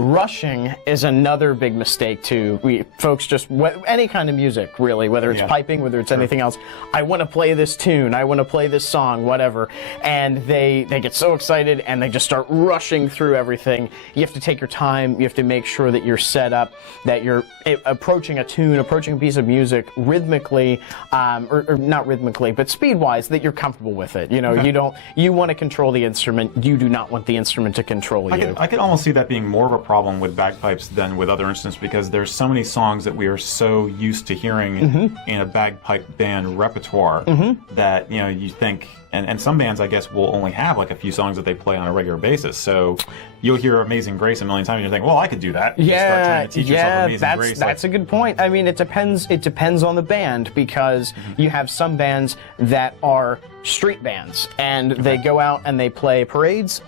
Rushing is another big mistake too. Folks just any kind of music really, whether it's piping, whether it's anything else. I want to play this tune. I want to play this song, whatever. And they get so excited and they just start rushing through everything. You have to take your time. You have to make sure that you're set up, that you're approaching a tune, approaching a piece of music rhythmically, or not rhythmically, but speed-wise, that you're comfortable with it. You know, you want to control the instrument. You do not want the instrument to control you. I could almost see that being more of a problem with bagpipes than with other instruments, because there's so many songs that we are so used to hearing in a bagpipe band repertoire that, you know, you think, and some bands, I guess, will only have like a few songs that they play on a regular basis. So you'll hear Amazing Grace a million times and you think, well, I could do that. You start trying to teach yourself Amazing Grace. That's a good point. I mean, it depends on the band, because you have some bands that are street bands and they go out and they play parades.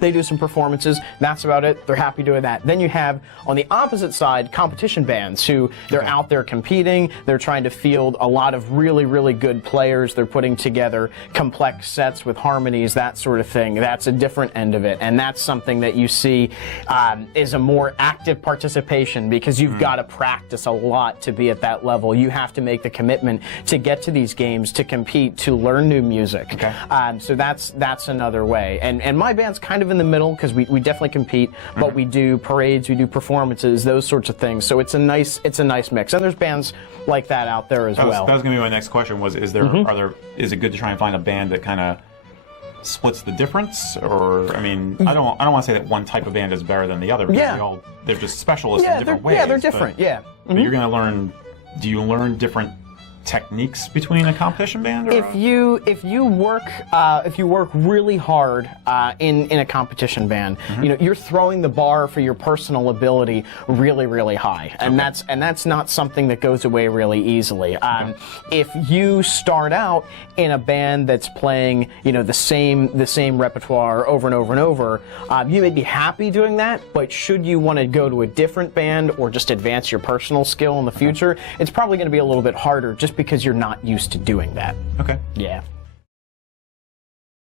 They do some performances, that's about it. They're happy doing that. Then you have, on the opposite side, competition bands who they're out there competing. They're trying to field a lot of really, really good players. They're putting together complex sets with harmonies, that sort of thing. That's a different end of it. And that's something that you see is a more active participation, because you've got to practice a lot to be at that level. You have to make the commitment to get to these games, to compete, to learn new music. So that's another way. And my band's kind of in the middle, because we definitely compete, but we do parades, we do performances, those sorts of things. So it's a nice mix, and there's bands like that out there as well. That was going to be my next question. Was is it good to try and find a band that kind of splits the difference? Or, I mean, I don't want to say that one type of band is better than the other, because they're just specialists in different ways. Yeah, they're different. But you're going to learn. Do you learn different techniques between a competition band? Or if you work really hard in a competition band, you know, you're throwing the bar for your personal ability really, really high, and that's not something that goes away really easily. If you start out in a band that's playing, you know, the same repertoire over and over and over, you may be happy doing that, but should you want to go to a different band or just advance your personal skill in the future, it's probably going to be a little bit harder, just because you're not used to doing that. Okay. Yeah.